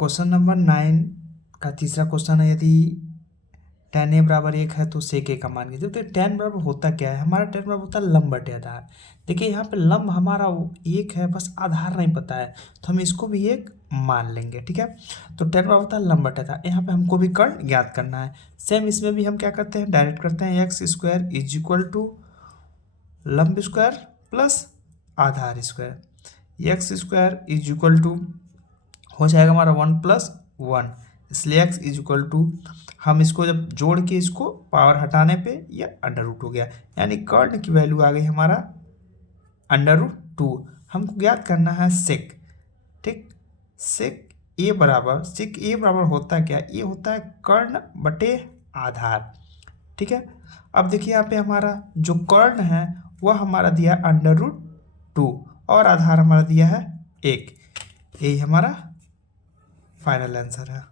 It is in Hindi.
क्वेश्चन नंबर 9 का तीसरा क्वेश्चन है, यदि tan a बराबर 1 है तो sec a का मान कीजिए। तो tan बराबर होता क्या है, हमारा tan बराबर होता है लंब बटे आधार। देखिए यहाँ पे लंब हमारा 1 है, बस आधार नहीं पता है तो हम इसको भी 1 मान लेंगे, ठीक है। तो tan बराबर होता है लंब बटे आधार। यहाँ पे हमको भी कर्ण ज्ञात करना है। सेम इसमें भी हम क्या करते हैं, डायरेक्ट करते हैं, X square is equal to लंब स्क्वायर प्लस आधार square. X square is equal to हो जाएगा हमारा 1 + 1, इसलिए एक्स इज इक्वल टू, हम इसको जब जोड़ के इसको पावर हटाने पे ये √ हो गया, यानी कर्ण की वैल्यू आ गई हमारा √2। हमको ज्ञात करना है सेक, ठीक। सेक ए बराबर होता क्या, ये होता है कर्ण बटे आधार, ठीक है। अब देखिए यहाँ पे हमारा जो कर्ण है वह हमारा दिया √2 और आधार हमारा दिया है 1। यही हमारा फाइनल आंसर है।